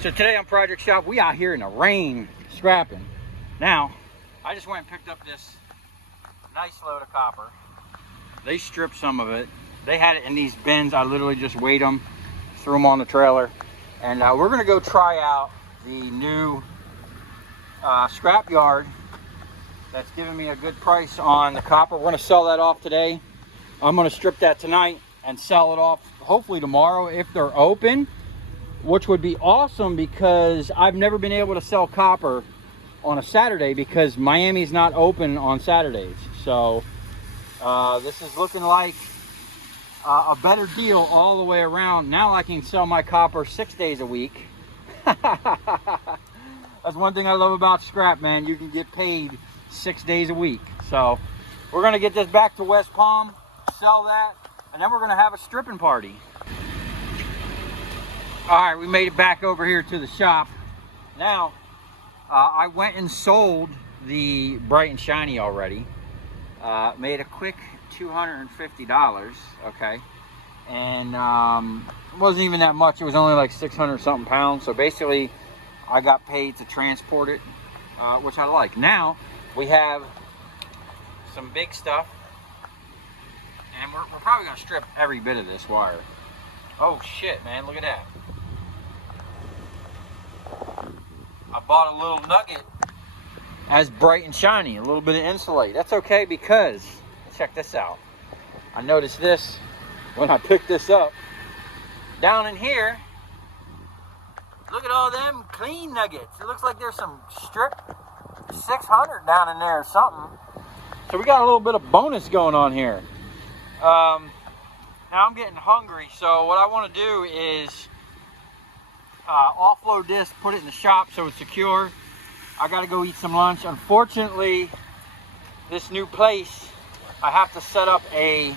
So today on Project Shop, we out here in the rain scrapping. Now, I just went and picked up this nice load of copper. They stripped some of it. They had it in these bins. I literally just weighed them, threw them on the trailer, and we're gonna go try out the new scrap yard that's giving me a good price on the copper. We're gonna sell that off today. I'm gonna strip that tonight and sell it off hopefully tomorrow if they're open, which would be awesome because I've never been able to sell copper on a Saturday because Miami's not open on Saturdays. So this is looking like a better deal all the way around. Now I can sell my copper 6 days a week. That's one thing I love about scrap, man. You can get paid 6 days a week. So we're gonna get this back to West Palm, sell that, and then we're gonna have a stripping party. All right, we made it back over here to the shop. Now, I went and sold the bright and shiny already. Made a quick $250, okay? And it wasn't even that much. It was only like 600 something pounds. So basically, I got paid to transport it, which I like. Now, we have some big stuff. And we're probably gonna strip every bit of this wire. Oh shit, man, look at that. I bought a little nugget as bright and shiny, a little bit of insulate. That's okay because, check this out. I noticed this when I picked this up. Down in here, look at all them clean nuggets. It looks like there's some strip 600 down in there or something. So we got a little bit of bonus going on here. Now I'm getting hungry, so what I want to do is offload this, put it in the shop so it's secure. I got to go eat some lunch. Unfortunately, this new place, I have to set up a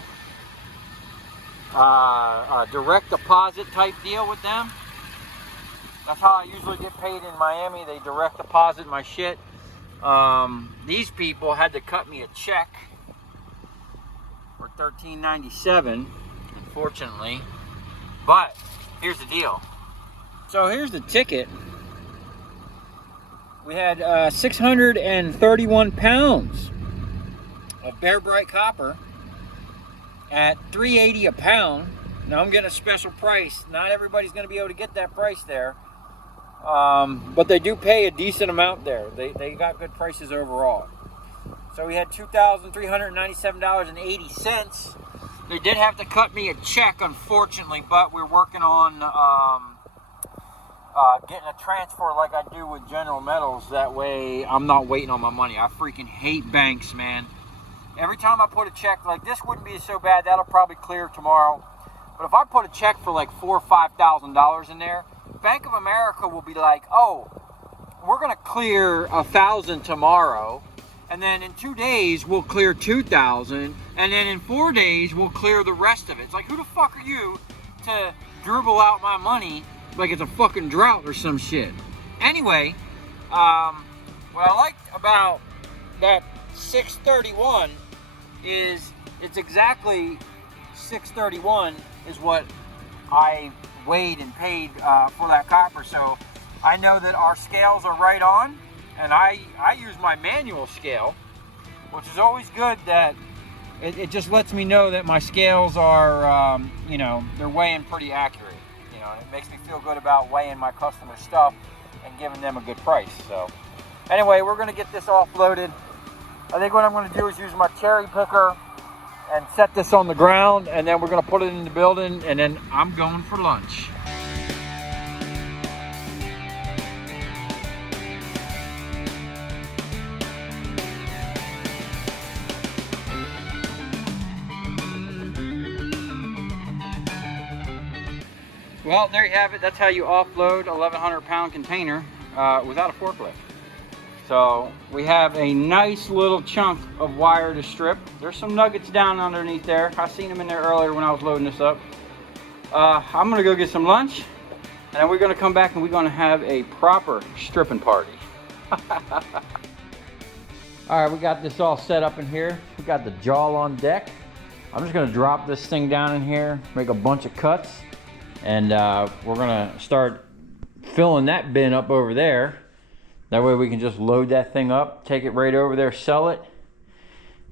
direct deposit type deal with them. That's how I usually get paid in Miami. They direct deposit my shit. These people had to cut me a check for $13.97, unfortunately. But here's the deal. So here's the ticket. We had 631 pounds of bare bright copper at $3.80 a pound. Now I'm getting a special price. Not everybody's going to be able to get that price there, but they do pay a decent amount there. They got good prices overall. So we had $2,397.80. They did have to cut me a check, unfortunately, but we're working on getting a transfer like I do with General Metals. That way I'm not waiting on my money. I freaking hate banks, man. Every time I put a check, like this wouldn't be so bad. That'll probably clear tomorrow. But if I put a check for like $4,000 or $5,000 in there, Bank of America will be like, oh, we're going to clear $1,000 tomorrow. And then in 2 days, we'll clear $2,000. And then in 4 days, we'll clear the rest of it. It's like, who the fuck are you to dribble out my money like it's a fucking drought or some shit? Anyway, what I liked about that 631 is it's exactly 631 is what I weighed and paid for that copper. So I know that our scales are right on, and I use my manual scale, which is always good. That it just lets me know that my scales are, you know, they're weighing pretty accurate. You know, and it makes me feel good about weighing my customer stuff and giving them a good price. So anyway, we're gonna get this offloaded. I think what I'm gonna do is use my cherry picker and set this on the ground, and then we're gonna put it in the building, and then I'm going for lunch. Well, there you have it. That's how you offload a 1,100 pound container without a forklift. So we have a nice little chunk of wire to strip. There's some nuggets down underneath there. I seen them in there earlier when I was loading this up. I'm gonna go get some lunch, and then we're gonna come back and we're gonna have a proper stripping party. All right, we got this all set up in here. We got the jawl on deck. I'm just gonna drop this thing down in here, make a bunch of cuts, and we're gonna start filling that bin up over there. That way we can just load that thing up, take it right over there, sell it.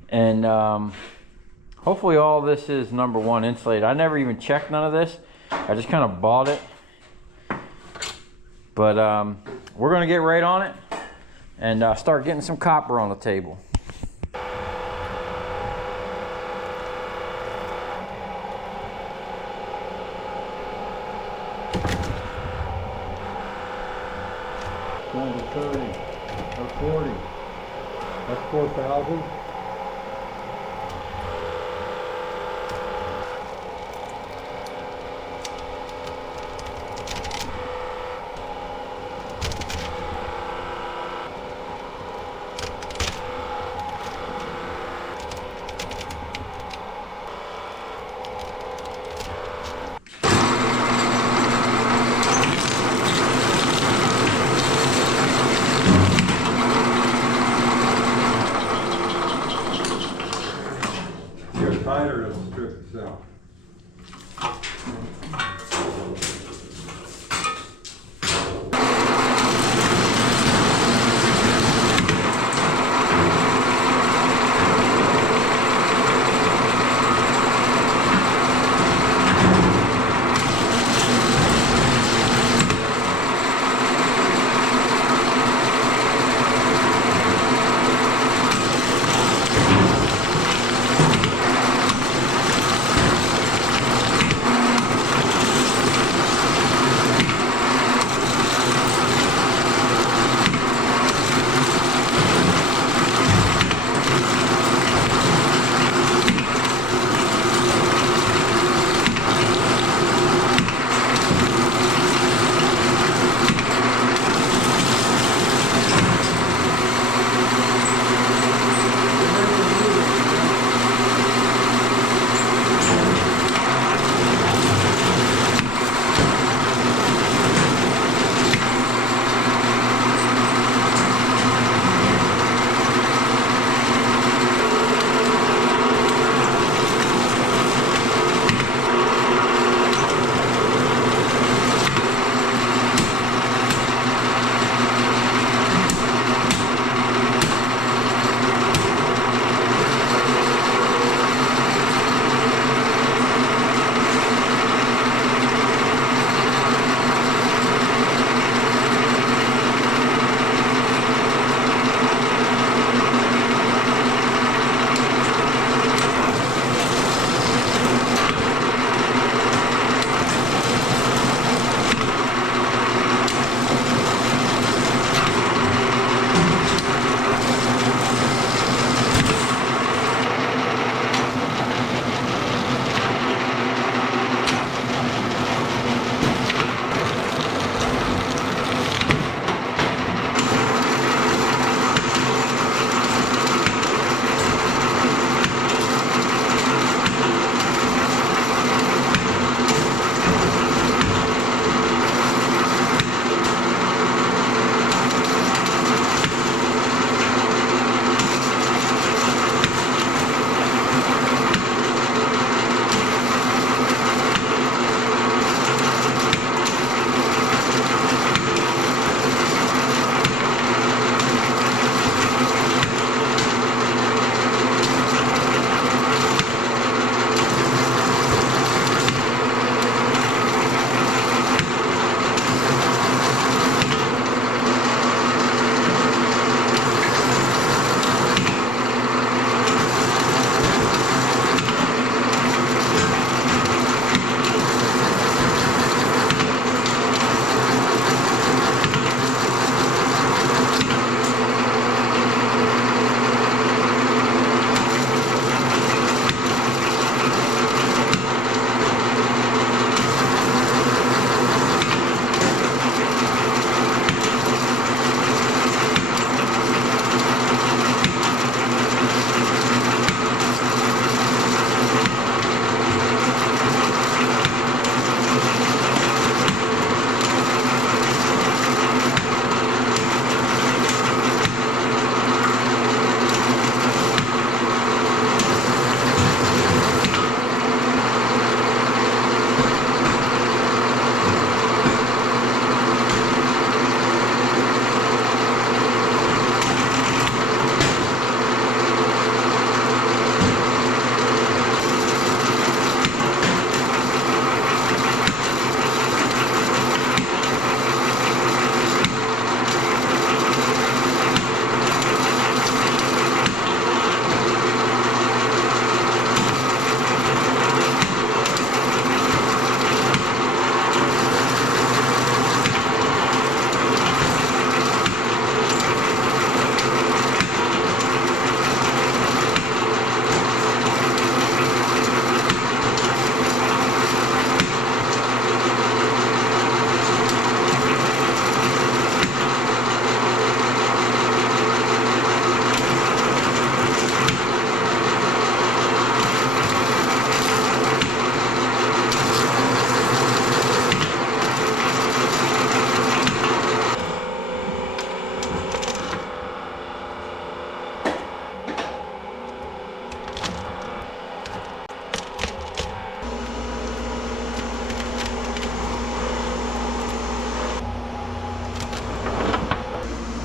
And hopefully all this is number one insulated. I never even checked none of this. I just kind of bought it. But we're gonna get right on it and start getting some copper on the table. Down to 30 or 40. That's 4,000.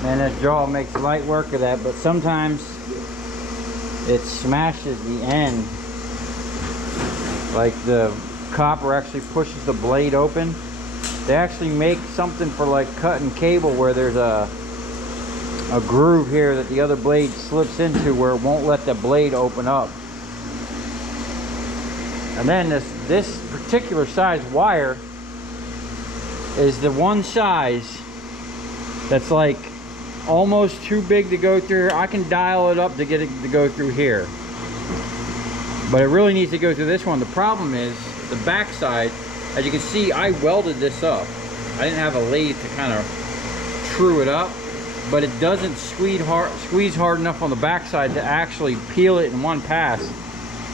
and this jaw makes light work of that, but sometimes it smashes the end. Like the copper actually pushes the blade open. They actually make something for like cutting cable where there's a groove here that the other blade slips into where it won't let the blade open up. And then this particular size wire is the one size that's like almost too big to go through. I can dial it up to get it to go through here, but it really needs to go through this one. The problem is the back side. As you can see, I welded this up. I didn't have a lathe to kind of true it up, but it doesn't squeeze hard enough on the back side to actually peel it in one pass.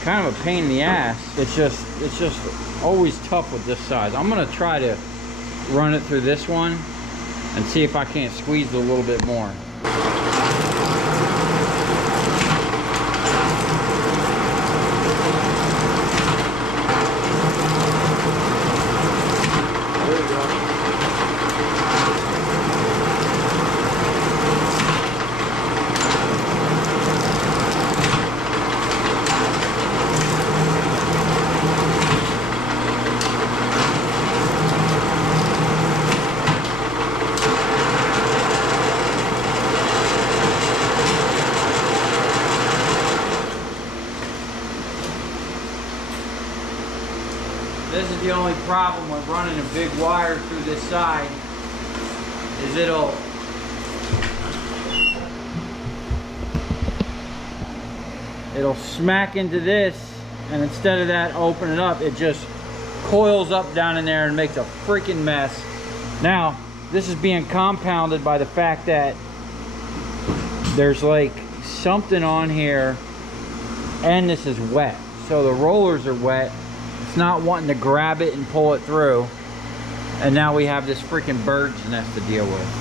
Kind of a pain in the ass. It's just always tough with this size. I'm gonna try to run it through this one and see if I can't squeeze it a little bit more. This is the only problem with running a big wire through this side, is it'll smack into this, and instead of that opening up, it just coils up down in there and makes a freaking mess. Now, this is being compounded by the fact that there's like something on here, and this is wet. So the rollers are wet. It's not wanting to grab it and pull it through, and now we have this freaking bird's nest to deal with.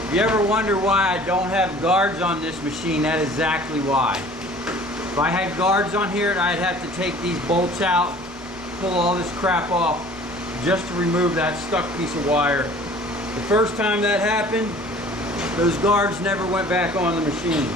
If you ever wonder why I don't have guards on this machine, that is exactly why. If I had guards on here, I'd have to take these bolts out, pull all this crap off, just to remove that stuck piece of wire. The first time that happened, those guards never went back on the machine.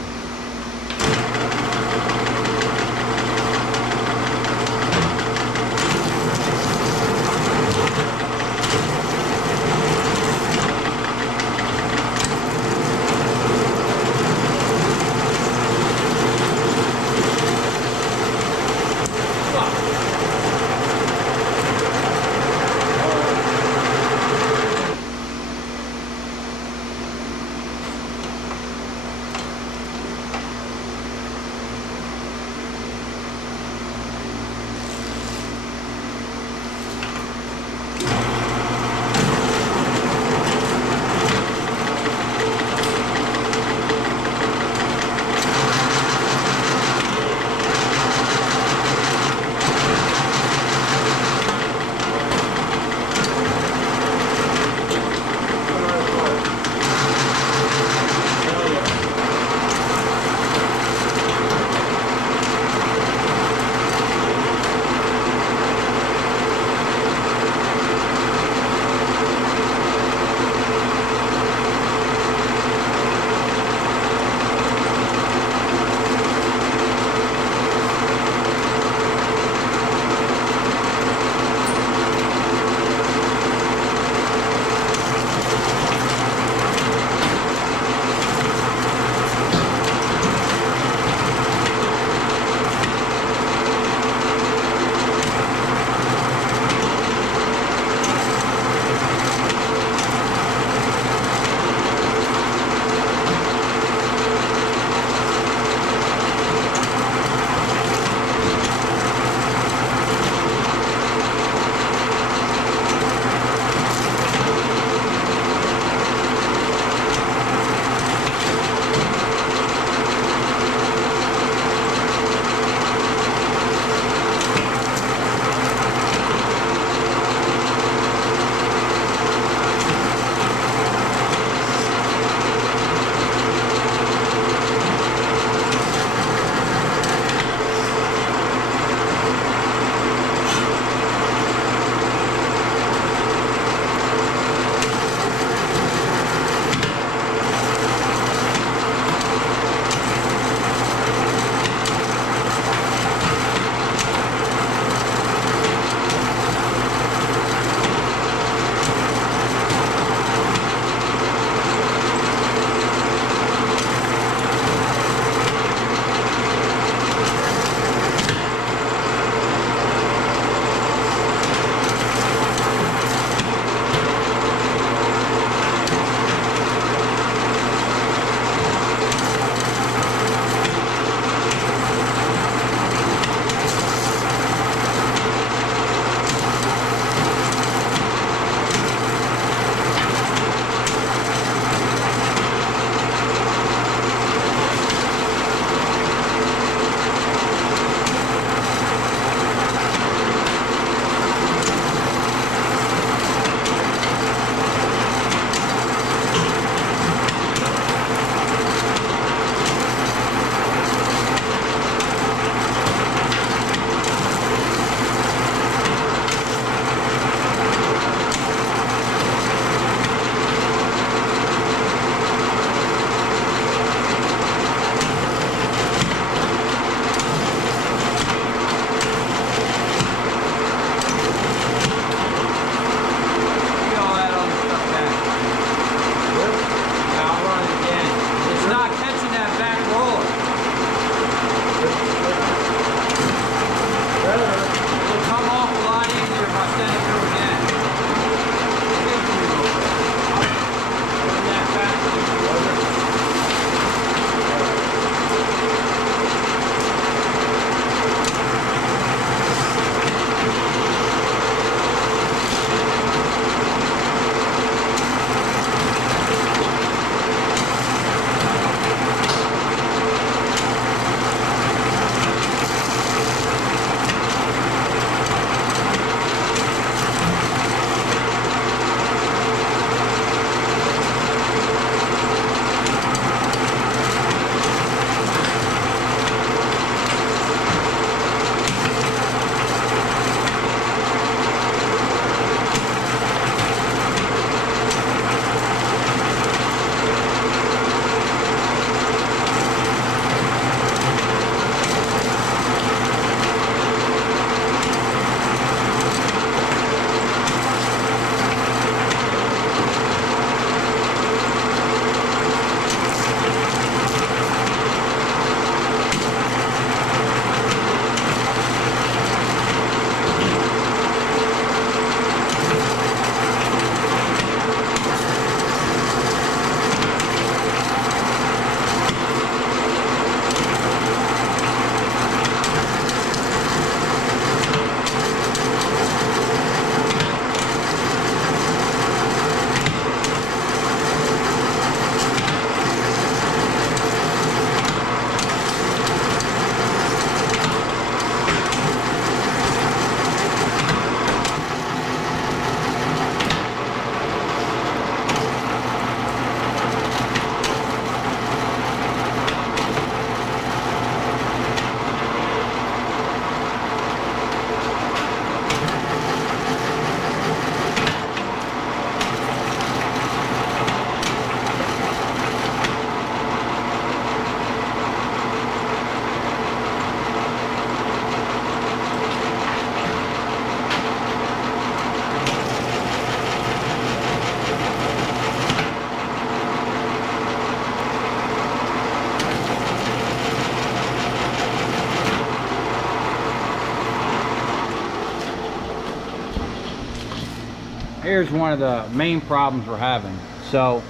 here's one of the main problems we're having. So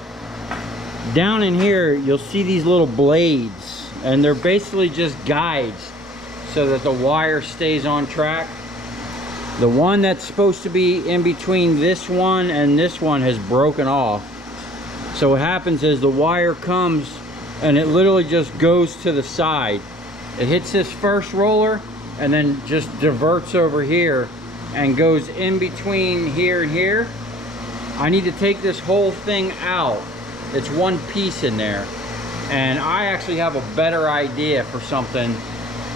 down in here, you'll see these little blades, and they're basically just guides so that the wire stays on track. The one that's supposed to be in between this one and this one has broken off. So what happens is the wire comes and it literally just goes to the side. It hits this first roller and then just diverts over here and goes in between here and here. I need to take this whole thing out. It's one piece in there, and I actually have a better idea for something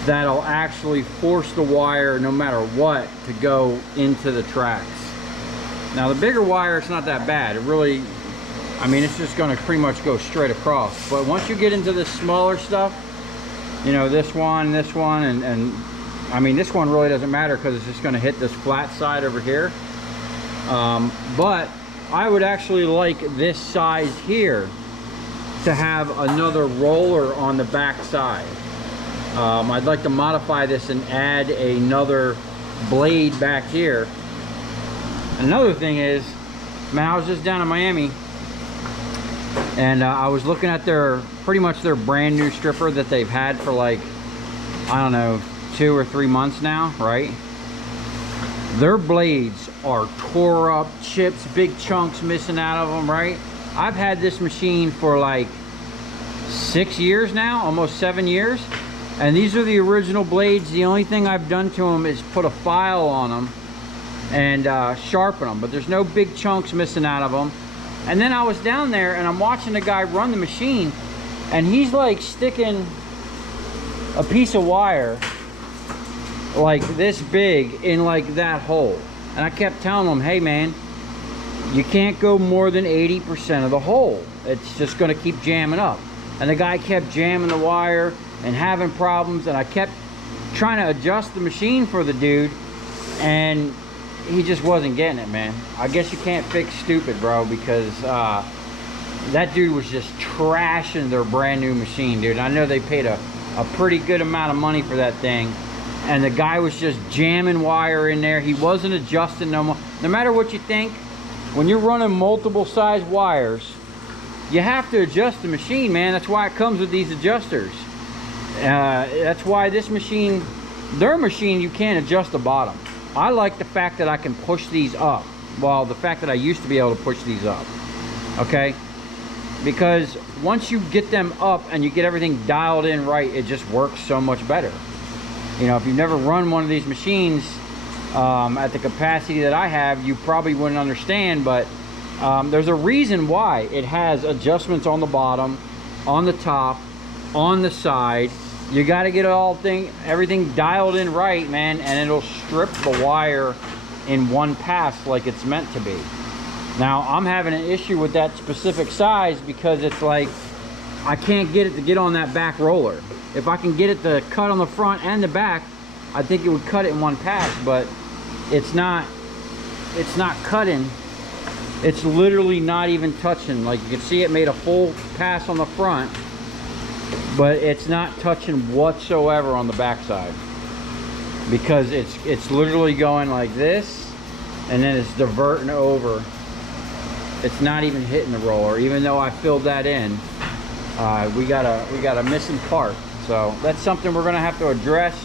that'll actually force the wire, no matter what, to go into the tracks. Now the bigger wire, it's not that bad. It really, I mean, it's just gonna pretty much go straight across. But once you get into this smaller stuff, you know, this one, and I mean, this one really doesn't matter because it's just gonna hit this flat side over here. But I would actually like this size here to have another roller on the back side. I'd like to modify this and add another blade back here. Another thing is, man, I was just down in Miami, and I was looking at pretty much their brand new stripper that they've had for like, I don't know, 2 or 3 months now, right? Their blades are tore up, chips, big chunks missing out of them, right? I've had this machine for like 6 years now, almost 7 years. And these are the original blades. The only thing I've done to them is put a file on them and sharpen them, but there's no big chunks missing out of them. And then I was down there and I'm watching the guy run the machine, and he's like sticking a piece of wire like this big in like that hole. And I kept telling him, hey man, you can't go more than 80% of the hole. It's just gonna keep jamming up. And the guy kept jamming the wire and having problems, and I kept trying to adjust the machine for the dude, and he just wasn't getting it, man. I guess you can't fix stupid, bro, because that dude was just trashing their brand new machine, dude. I know they paid a pretty good amount of money for that thing, and the guy was just jamming wire in there. He wasn't adjusting no more. No matter what you think, when you're running multiple size wires, you have to adjust the machine, man. That's why it comes with these adjusters. That's why this machine, their machine, you can't adjust the bottom. I like the fact that I can push these up. Well, the fact that I used to be able to push these up, okay? Because once you get them up and you get everything dialed in right, it just works so much better. You know, if you've never run one of these machines at the capacity that I have, you probably wouldn't understand, but there's a reason why it has adjustments on the bottom, on the top, on the side. You got to get everything dialed in right, man, and it'll strip the wire in one pass like it's meant to be. Now I'm having an issue with that specific size because it's like I can't get it to get on that back roller. If I can get it to cut on the front and the back, I think it would cut it in one pass, but it's not cutting. It's literally not even touching. Like you can see, it made a full pass on the front, but it's not touching whatsoever on the backside, because it's literally going like this, and then it's diverting over. It's not even hitting the roller, even though I filled that in. We got a missing part, so that's something we're gonna have to address.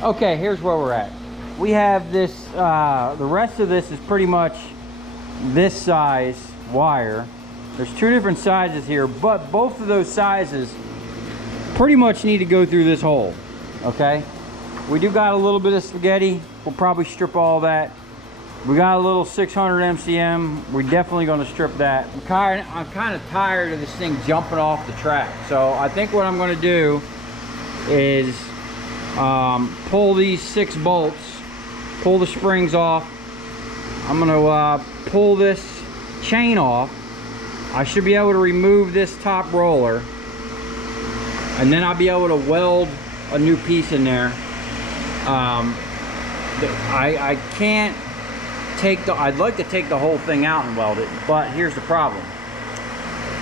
Okay, here's where we're at. We have this, the rest of this is pretty much this size wire. There's 2 different sizes here, but both of those sizes pretty much need to go through this hole, okay? We do got a little bit of spaghetti. We'll probably strip all that. We got a little 600 MCM. We're definitely gonna strip that. I'm kind of tired of this thing jumping off the track. So I think what I'm gonna do is pull these 6 bolts, pull the springs off. I'm gonna pull this chain off. I should be able to remove this top roller, and then I'll be able to weld a new piece in there. I can't I'd like to take the whole thing out and weld it, but here's the problem.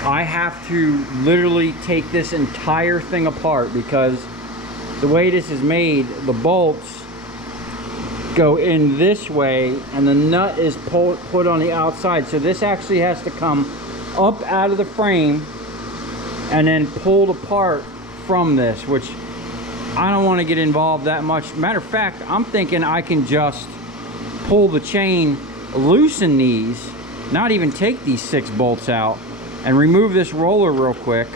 I have to literally take this entire thing apart because the way this is made, the bolts go in this way and the nut is put on the outside. So this actually has to come up out of the frame and then pulled apart from this, which I don't want to get involved that much. Matter of fact, I'm thinking I can just pull the chain, loosen these, not even take these 6 bolts out, and remove this roller real quick,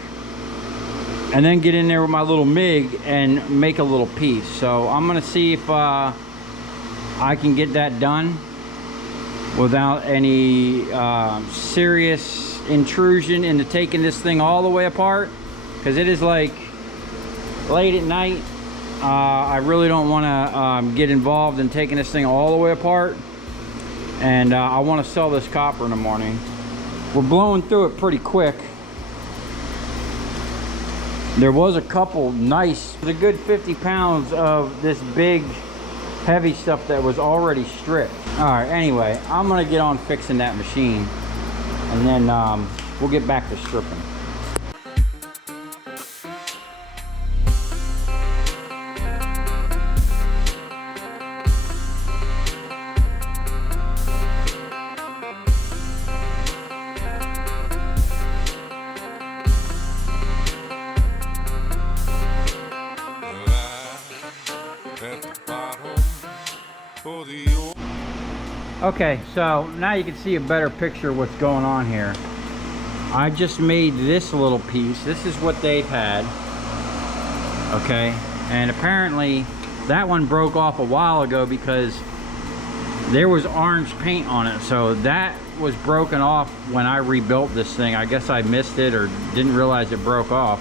and then get in there with my little MIG and make a little piece. So I'm gonna see if I can get that done without any serious intrusion into taking this thing all the way apart, because it is like late at night. I really don't want to get involved in taking this thing all the way apart, and I want to sell this copper in the morning. We're blowing through it pretty quick. There was a couple nice, a good 50 pounds of this big heavy stuff that was already stripped. All right, anyway, I'm gonna get on fixing that machine, and then we'll get back to stripping. Okay, so now you can see a better picture of what's going on here. I just made this little piece. This is what they've had. Okay, and apparently that one broke off a while ago because there was orange paint on it. So that was broken off when I rebuilt this thing. I guess I missed it or didn't realize it broke off.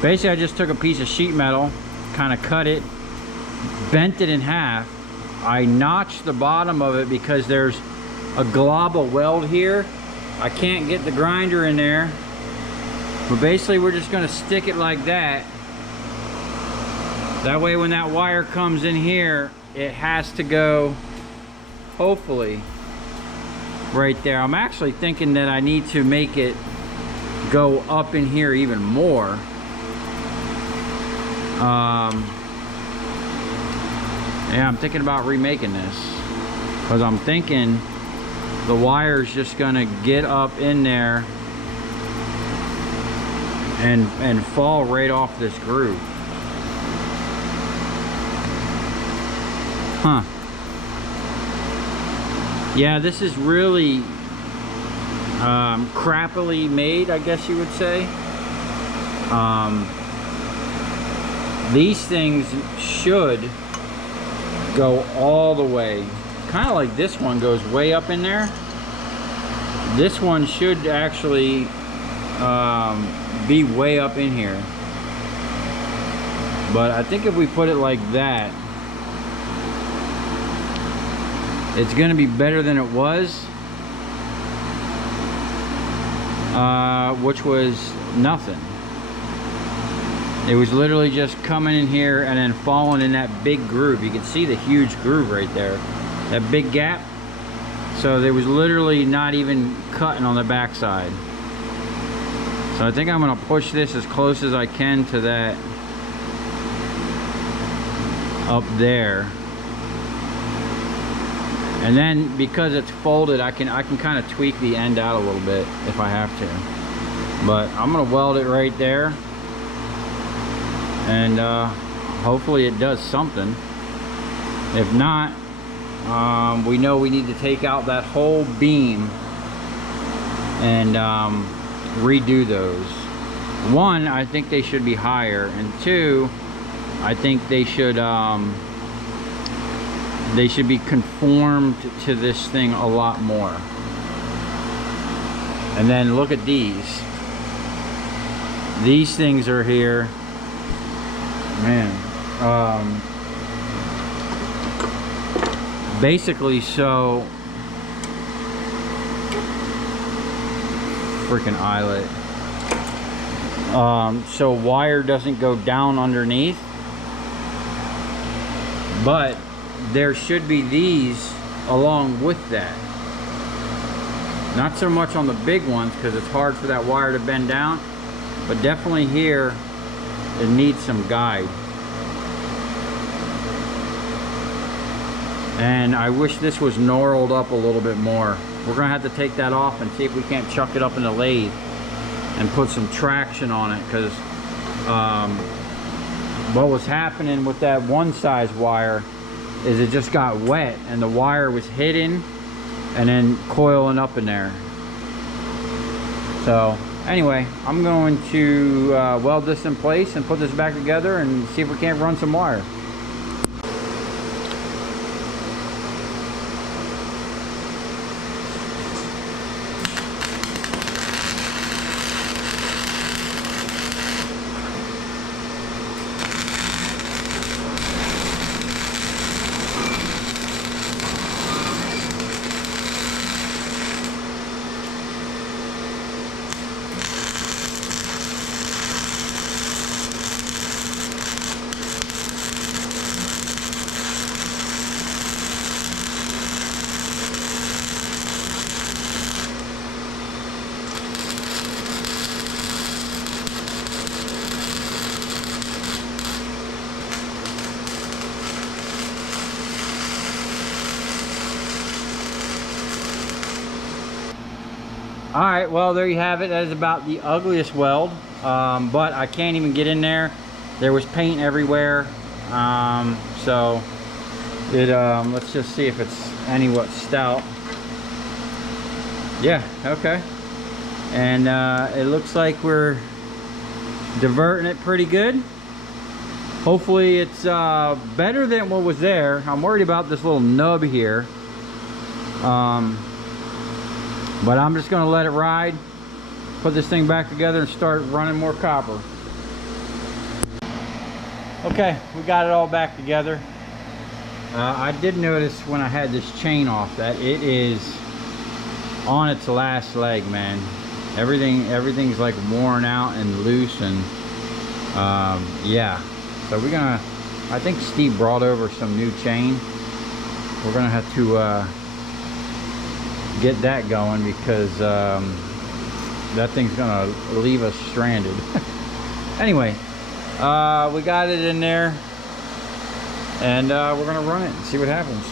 Basically, I just took a piece of sheet metal, kind of cut it, bent it in half. I notched the bottom of it because there's a glob of weld here. I can't get the grinder in there, but basically we're just going to stick it like that. That way when that wire comes in here, it has to go, hopefully, right there. I'm actually thinking that I need to make it go up in here even more. Yeah, I'm thinking about remaking this because I'm thinking the wire's just gonna get up in there and fall right off this groove. Huh. Yeah, this is really crappily made, I guess you would say. These things should go all the way, kind of like this one goes way up in there. This one should actually be way up in here, but I think if we put it like that, it's gonna be better than it was, which was nothing. It was literally just coming in here and then falling in that big groove. You can see the huge groove right there, that big gap. So there was literally not even cutting on the backside. So I think I'm gonna push this as close as I can to that up there. And then because it's folded, I can kind of tweak the end out a little bit if I have to. But I'm gonna weld it right there. And hopefully it does something. If not, we know we need to take out that whole beam and redo those. One, I think they should be higher, and two, I think they should be conformed to this thing a lot more. And then look at these. These things are here. Man, basically, so freaking eyelet. So wire doesn't go down underneath, but there should be these along with that. Not so much on the big ones because it's hard for that wire to bend down, but definitely here it needs some guide. And I wish this was knurled up a little bit more. We're gonna have to take that off and see if we can't chuck it up in the lathe and put some traction on it, because what was happening with that one size wire is it just got wet and the wire was hidden and then coiling up in there. So anyway, I'm going to weld this in place and put this back together and see if we can't run some wire. All right, well, there you have it. That is about the ugliest weld, but I can't even get in there. There was paint everywhere, so it let's just see if it's anywhat stout. Yeah, okay. And it looks like we're diverting it pretty good. Hopefully it's better than what was there. I'm worried about this little nub here, but I'm just gonna let it ride, put this thing back together and start running more copper. Okay, we got it all back together. I did notice when I had this chain off that it is on its last leg, man. Everything's like worn out and loose, and yeah. So we're gonna, I think Steve brought over some new chain. We're gonna have to get that going, because that thing's gonna leave us stranded. Anyway, we got it in there, and we're gonna run it and see what happens.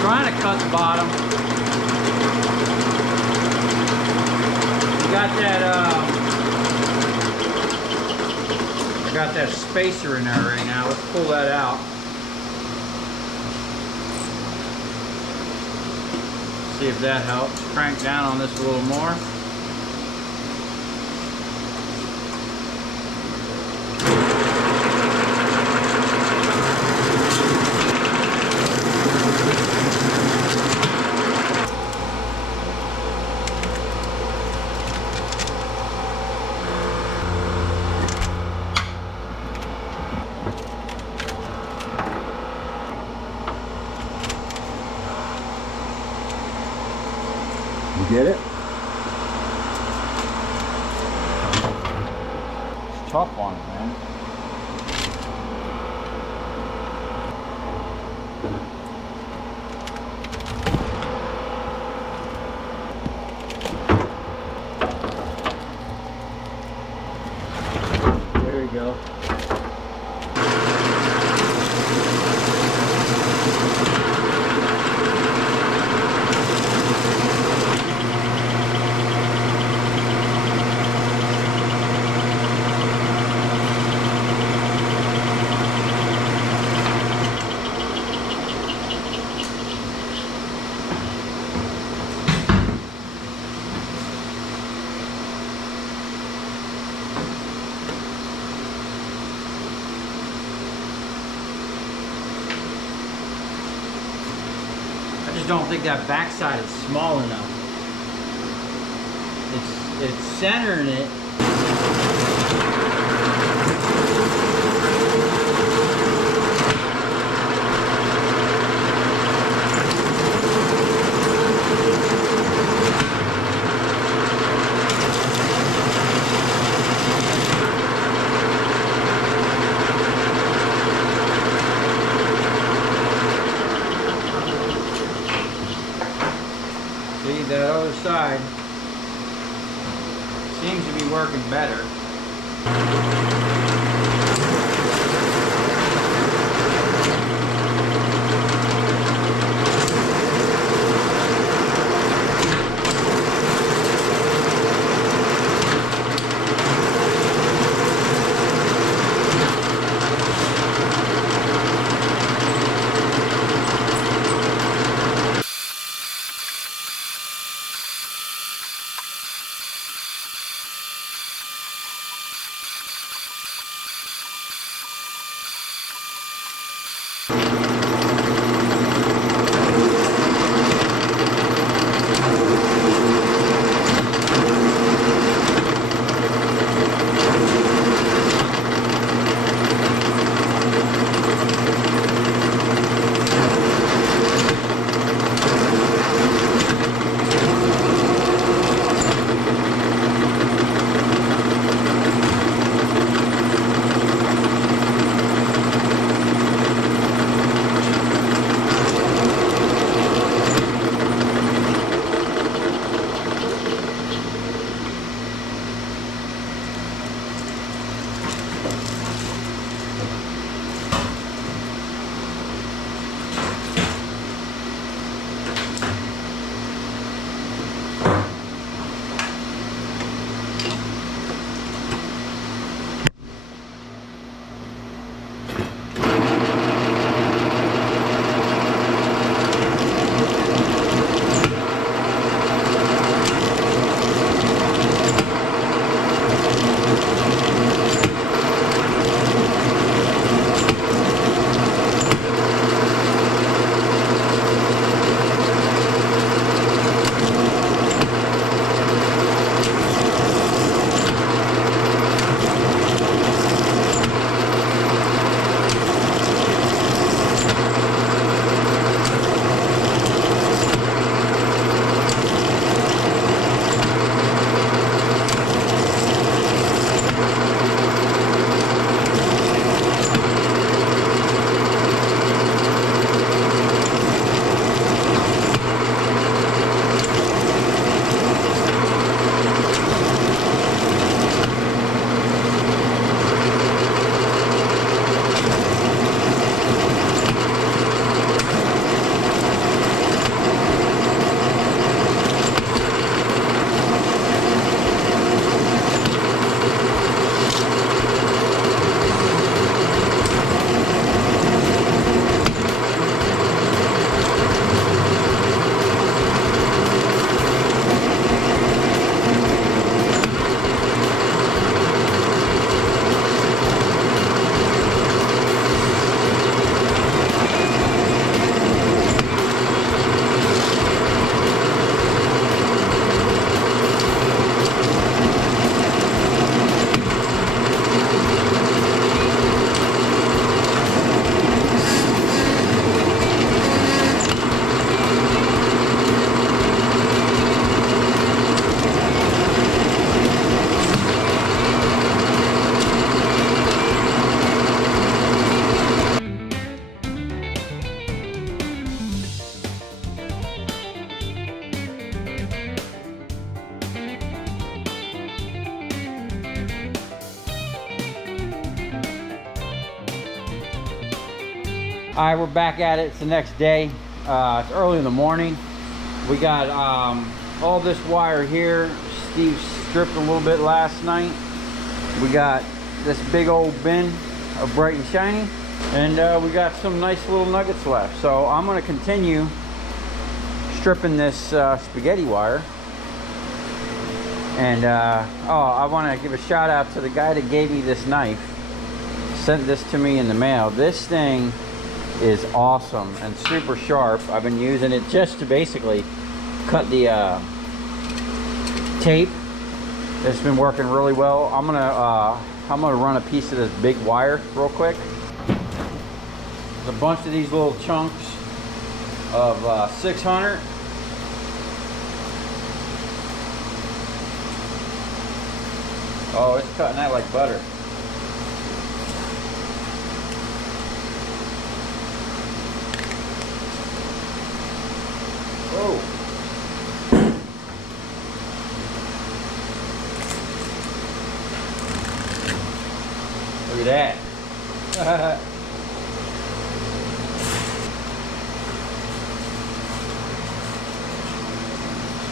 Trying to cut the bottom. Got that I got that spacer in there right now. Let's pull that out. See if that helps. Crank down on this a little more. Get it? It's tough on it, man. There you go. I just don't think that backside is small enough. It's centering it. See, that other side seems to be working better. All right, we're back at it. It's the next day. It's early in the morning. We got all this wire here. Steve stripped a little bit last night. We got this big old bin of bright and shiny, and we got some nice little nuggets left. So I'm going to continue stripping this spaghetti wire. And oh, I want to give a shout out to the guy that gave me this knife. Sent this to me in the mail. This thing is awesome and super sharp. I've been using it just to basically cut the tape. It's been working really well. I'm gonna run a piece of this big wire real quick. There's a bunch of these little chunks of 600. Oh, it's cutting that like butter. Oh. at that.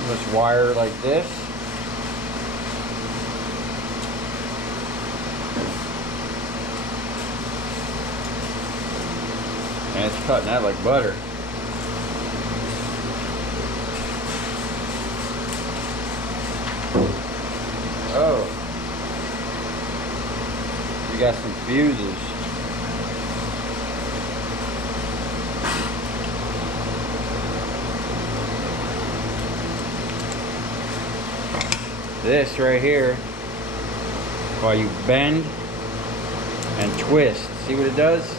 Let's wire like this. And it's cutting that like butter. Oh. We got some fuses. This right here, while you bend and twist, see what it does?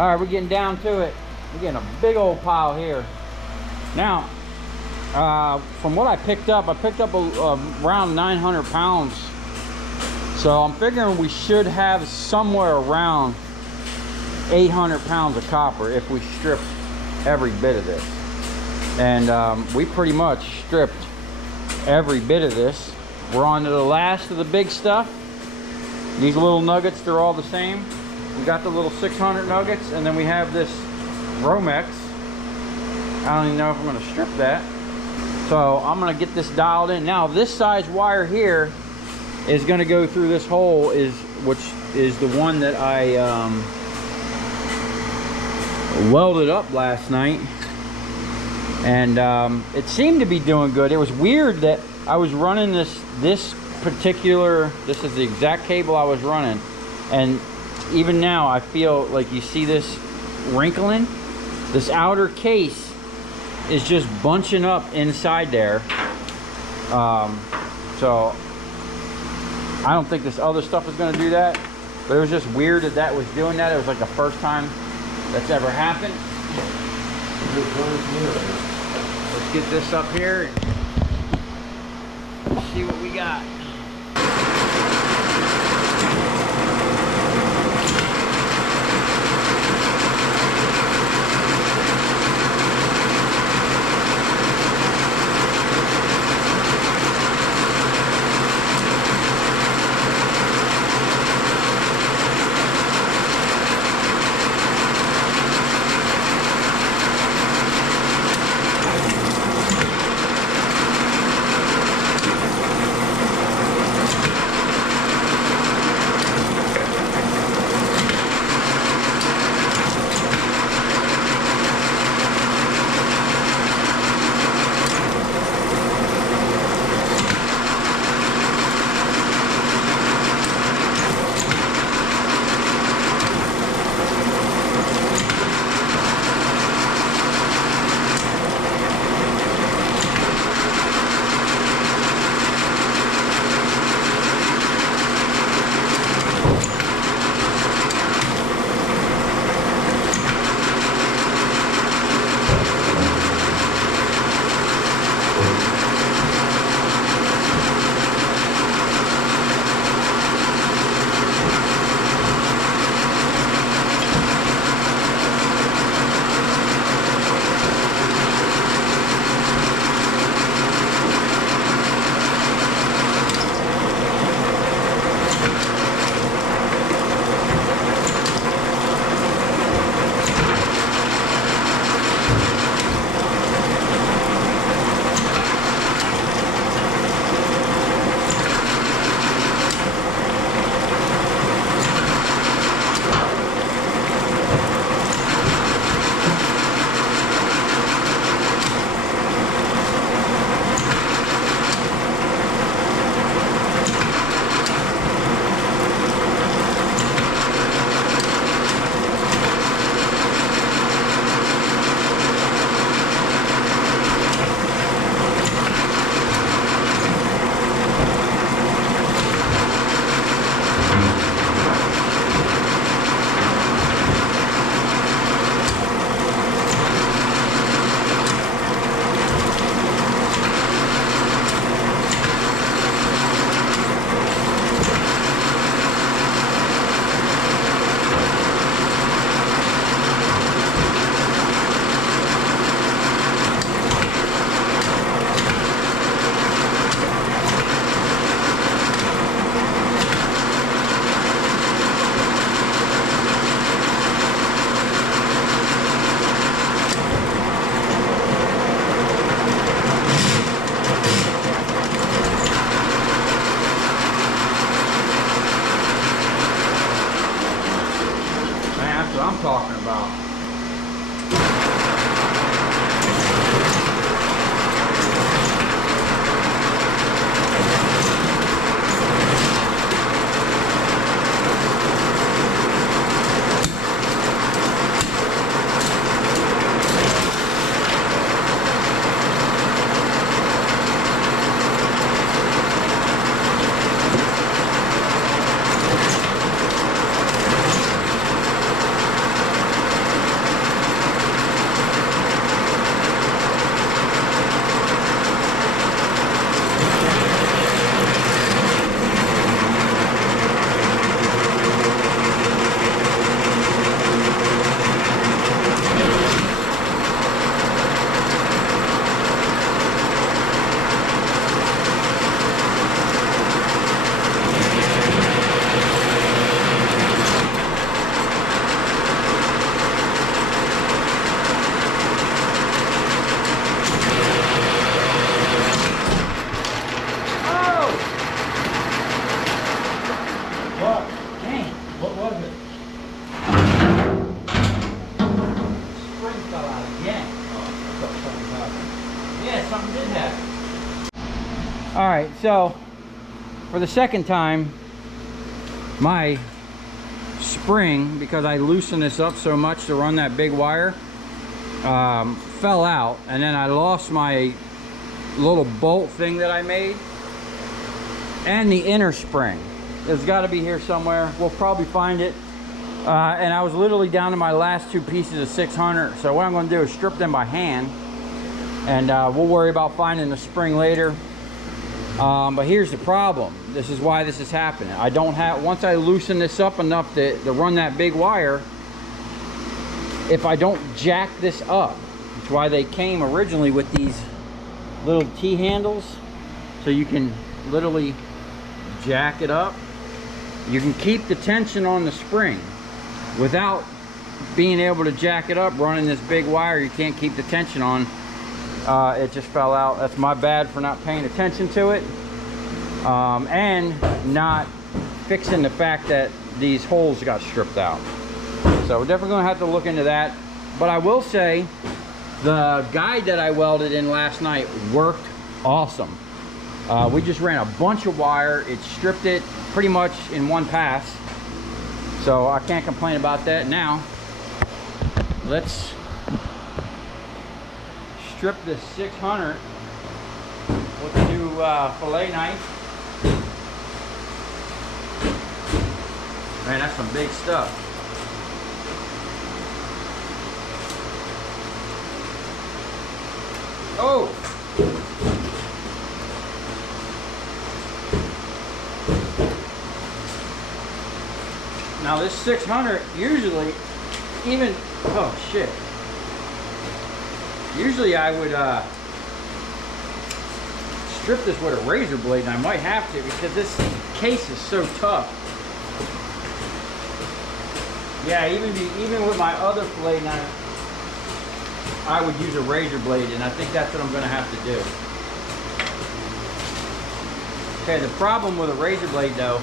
All right, we're getting down to it. We're getting a big old pile here. Now, from what I picked up around 900 pounds. So I'm figuring we should have somewhere around 800 pounds of copper if we stripped every bit of this. And we pretty much stripped every bit of this. We're on to the last of the big stuff. These little nuggets, they're all the same. We got the little 600 nuggets, and then we have this Romex. I don't even know if I'm gonna strip that. So I'm gonna get this dialed in. Now this size wire here is gonna go through this hole, which is the one that I welded up last night. And it seemed to be doing good. It was weird that I was running this particular, this is the exact cable I was running, and even now I feel like you see this wrinkling. This outer case is just bunching up inside there. So I don't think this other stuff is going to do that, but it was just weird that that was doing that. It was like the first time that's ever happened. Let's get this up here and see what we got. All right, so for the second time, my spring, because I loosened this up so much to run that big wire, fell out, and then I lost my little bolt thing that I made and the inner spring. It's got to be here somewhere. We'll probably find it. And I was literally down to my last two pieces of 600. So what I'm going to do is strip them by hand, and we'll worry about finding the spring later. But here's the problem. This is why this is happening. I don't have, once I loosen this up enough to run that big wire, if I don't jack this up, that's why they came originally with these little T-handles, so you can literally jack it up. You can keep the tension on the spring without being able to jack it up. Running this big wire, you can't keep the tension on. It just fell out. That's my bad for not paying attention to it, and not fixing the fact that these holes got stripped out. So we're definitely gonna have to look into that. But I will say, the guide that I welded in last night worked awesome. We just ran a bunch of wire. It stripped it pretty much in one pass. So I can't complain about that. Now, let's strip this 600 with the new fillet knife. Man, that's some big stuff. Oh! Now this 600, usually, even, oh shit. Usually I would strip this with a razor blade, and I might have to because this case is so tough. Yeah, even with my other fillet knife, I would use a razor blade, and I think that's what I'm going to have to do. Okay, the problem with a razor blade though,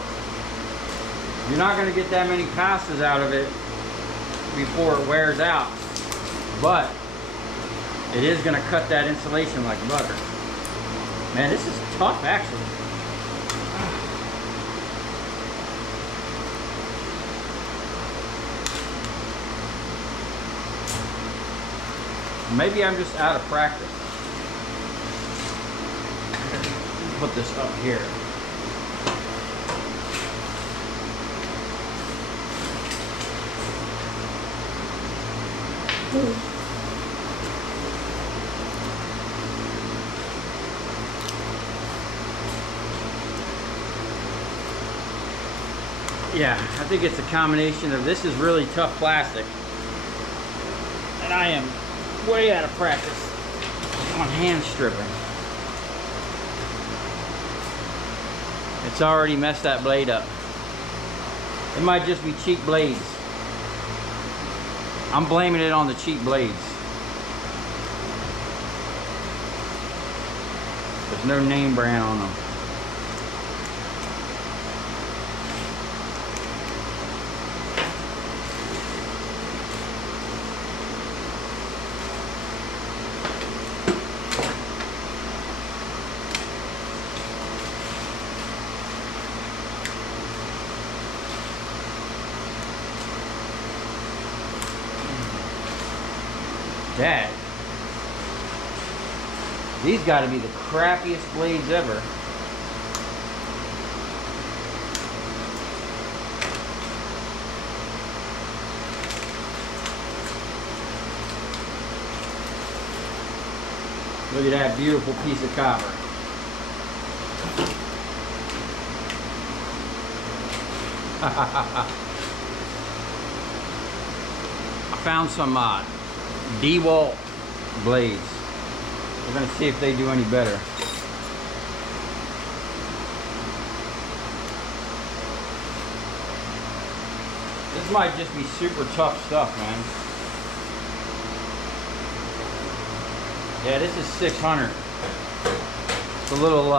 you're not going to get that many passes out of it before it wears out, but it is going to cut that insulation like butter. Man, this is tough actually. Maybe I'm just out of practice. Put this up here. Yeah, I think it's a combination of, this is really tough plastic, and I am way out of practice on hand stripping. It's already messed that blade up. It might just be cheap blades. I'm blaming it on the cheap blades. There's no name brand on them. Dad, these got to be the crappiest blades ever. Look at that beautiful piece of copper. I found some DeWalt blades. We're going to see if they do any better. This might just be super tough stuff, man. Yeah, this is 600. It's a little,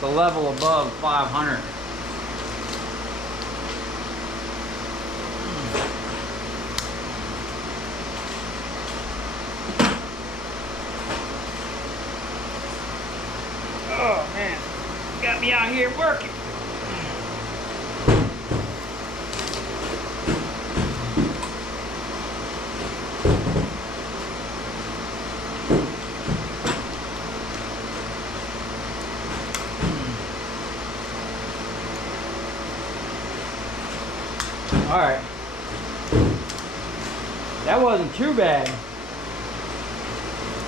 the level above 500. got me out here working. All right, that wasn't too bad.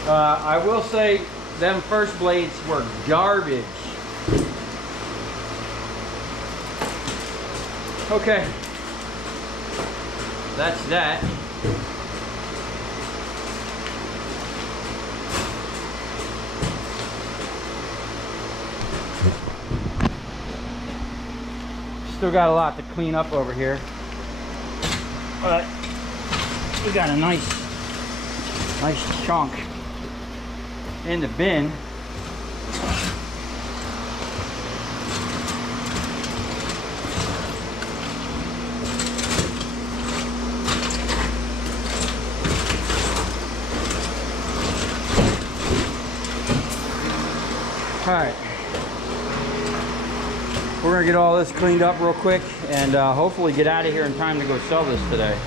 I will say them first blades were garbage. Okay, that's that. Still got a lot to clean up over here, but we got a nice chunk in the bin. All right, we're gonna get all this cleaned up real quick and hopefully get out of here in time to go sell this today.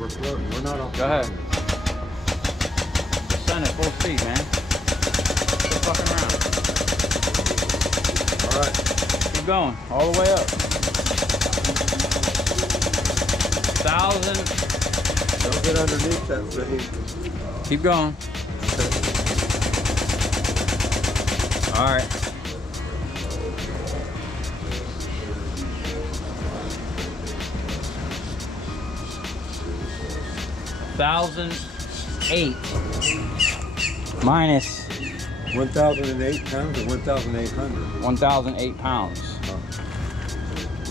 We're floating. We're not on. Go ahead. Send it full speed, man. Quit fucking around. All right. Keep going, all the way up. 1,000. Don't get underneath that thing. Keep going. All right. $1,008 minus 1,008 pounds or 1,800? 1,008 pounds. Oh.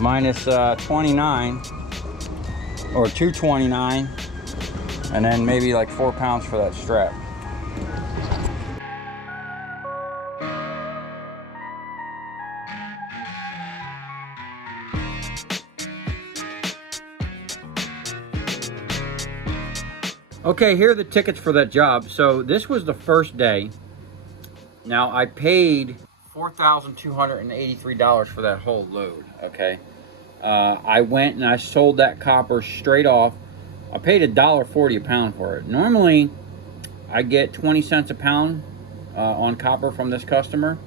Minus 29 or 229, and then maybe like 4 pounds for that strap. Okay, here are the tickets for that job. So this was the first day. Now I paid $4,283 for that whole load, okay? I went and I sold that copper straight off. I paid $1.40 a pound for it. Normally, I get 20 cents a pound on copper from this customer.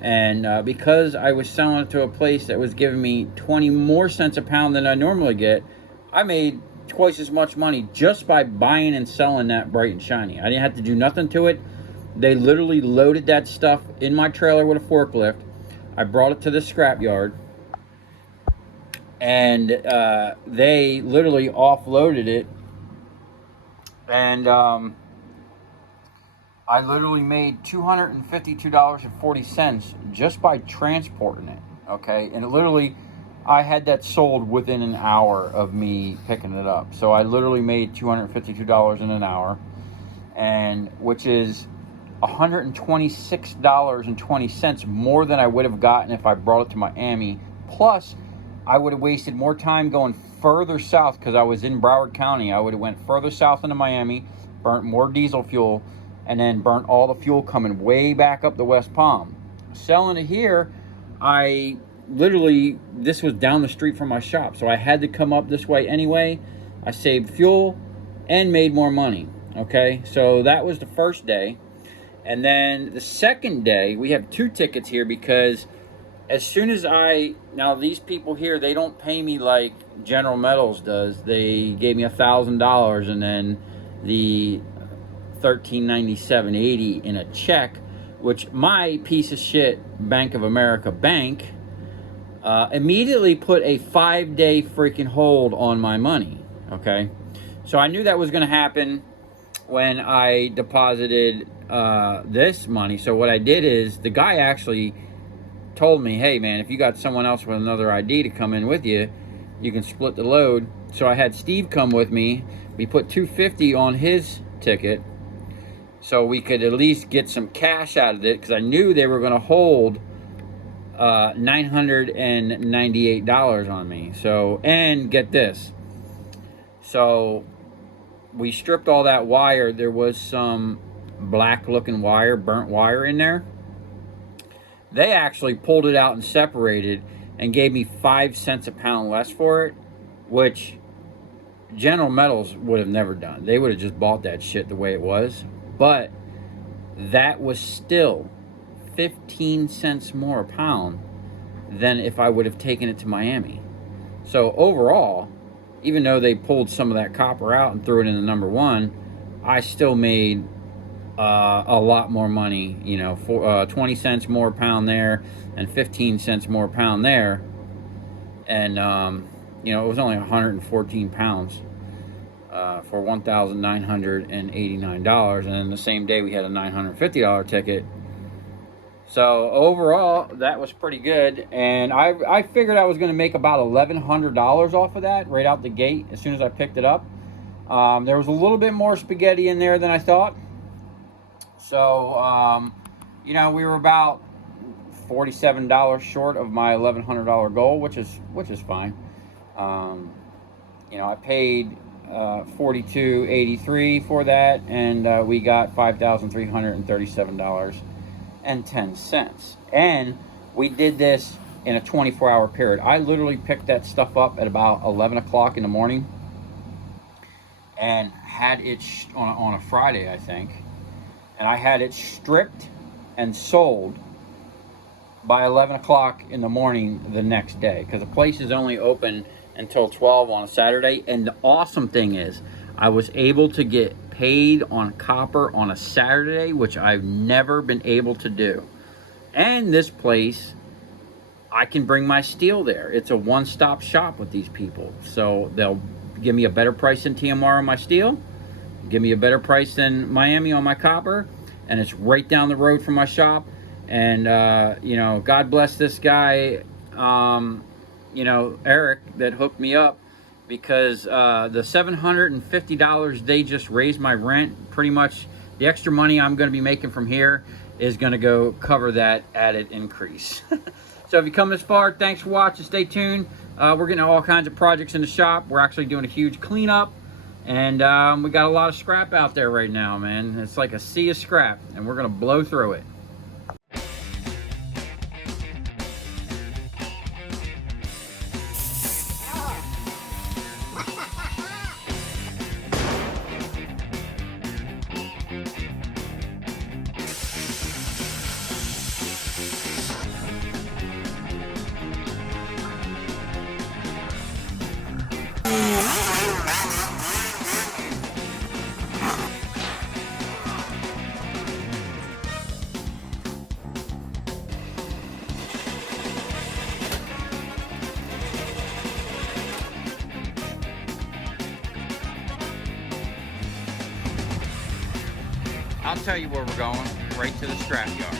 And because I was selling it to a place that was giving me 20 more cents a pound than I normally get, I made twice as much money just by buying and selling that bright and shiny. I didn't have to do nothing to it. They literally loaded that stuff in my trailer with a forklift. I brought it to the scrap yard, and they literally offloaded it, and I literally made $252.40 just by transporting it, okay? And it literally, I had that sold within an hour of me picking it up. So I literally made $252 in an hour, and which is $126.20 more than I would have gotten if I brought it to Miami. Plus, I would have wasted more time going further south because I was in Broward County. I would have went further south into Miami, burnt more diesel fuel, and then burnt all the fuel coming way back up the West Palm. Selling it here, I literally, this was down the street from my shop, so I had to come up this way anyway. I saved fuel and made more money, okay? So that was the first day. And then the second day, we have 2 tickets here because as soon as now these people here, they don't pay me like General Metals does. They gave me $1,000 and then the $1,397.80 in a check, which my piece of shit Bank of America bank immediately put a 5-day freaking hold on my money, okay? So I knew that was gonna happen. when I deposited this money. So what I did is, the guy actually told me, hey man, if you got someone else with another ID to come in with you, you can split the load. So I had Steve come with me. We put $250 on his ticket so we could at least get some cash out of it, because I knew they were going to hold $998 on me. So, and get this, so we stripped all that wire. There was some black looking wire, burnt wire in there. They actually pulled it out and separated and gave me 5 cents a pound less for it, which General Metals would have never done. They would have just bought that shit the way it was. But that was still 15 cents more a pound than if I would have taken it to Miami. So overall, even though they pulled some of that copper out and threw it in the number one, I still made a lot more money, you know, for 20 cents more a pound there and 15 cents more a pound there. And you know, it was only 114 pounds for $1,989. And then the same day we had a $950 ticket. So overall, that was pretty good. And I figured I was going to make about $1,100 off of that right out the gate as soon as I picked it up. There was a little bit more spaghetti in there than I thought. So, you know, we were about $47 short of my $1,100 goal, which is fine. You know, I paid $42.83 for that, and we got $5,337.10. And we did this in a 24-hour period. I literally picked that stuff up at about 11 o'clock in the morning and had it on a Friday, I think. And I had it stripped and sold by 11 o'clock in the morning the next day, because the place is only open until 12 on a Saturday. And the awesome thing is, I was able to get paid on copper on a Saturday, which I've never been able to do. And this place, I can bring my steel there. It's a one-stop shop with these people. So they'll give me a better price than TMR on my steel, give me a better price than Miami on my copper, and it's right down the road from my shop. And you know, God bless this guy, you know, Eric, that hooked me up, because the $750 they just raised my rent, pretty much the extra money I'm going to be making from here is going to go cover that added increase. So if you come this far, thanks for watching. Stay tuned. We're getting all kinds of projects in the shop. We're actually doing a huge cleanup. And we got a lot of scrap out there right now, man. It's like a sea of scrap, and we're gonna blow through it. I'll tell you where we're going, right to the scrap yard.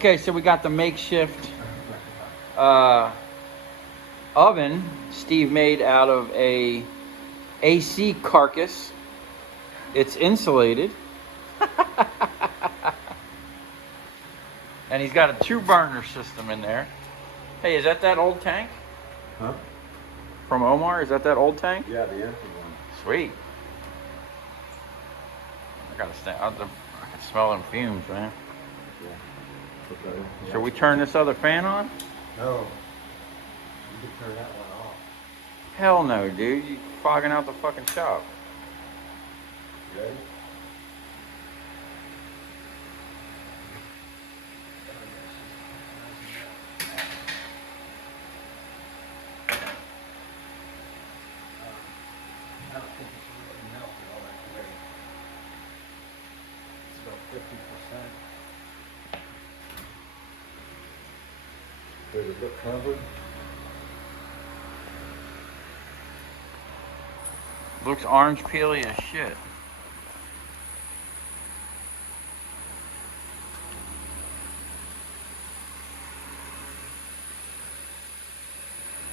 Okay, so we got the makeshift oven Steve made out of a AC carcass. It's insulated. And he's got a 2-burner system in there. Hey, is that old tank? Huh? From Omar? Is that old tank? Yeah, the empty one. Sweet. I gotta stay out there. I can smell them fumes, man. Yeah. Put that in. Should we turn this other fan on? No. You can turn that one off. Hell no, dude. You're fogging out the fucking shop. Ready? I don't think it's really melted all that great. It's about 50%. Does it look covered? Looks orange peely as shit.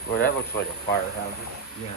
Boy, that looks like a fire hazard. Yeah, it